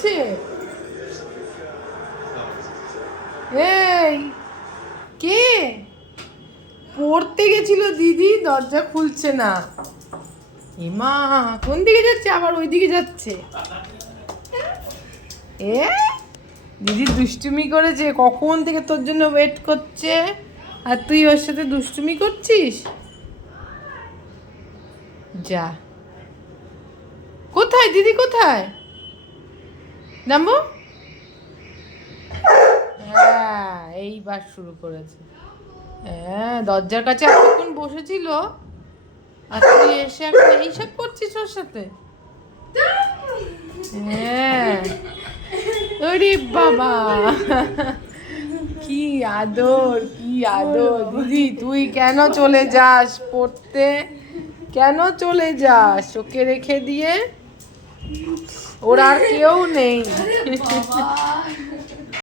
হয়েছে? এই কে পড়তে গেছিল দিদি, দরজা খুলছে না। এমা কোন দিকে যাচ্ছে? আবার ওই দিকে যাচ্ছে। এ দিদি দুষ্টুমি করেছে, কখন থেকে তোর জন্য ওয়েট করছে, আর তুই ওর সাথে দুষ্টুমি করছিস। যা, কোথায় দিদি, কোথায় নামবো? হ্যাঁ এইবার শুরু করেছে। হ্যাঁ দরজার কাছে এতক্ষণ বসেছিল, আর তুই এসে এখন এইসব করছিস ওর সাথে। হ্যাঁ ওরে বাবা, কি আদর, কি আদর। দিদি তুই কেন চলে যাস পড়তে? কেন চলে যাস ওকে রেখে দিয়ে? ওর আর কেউ নেই।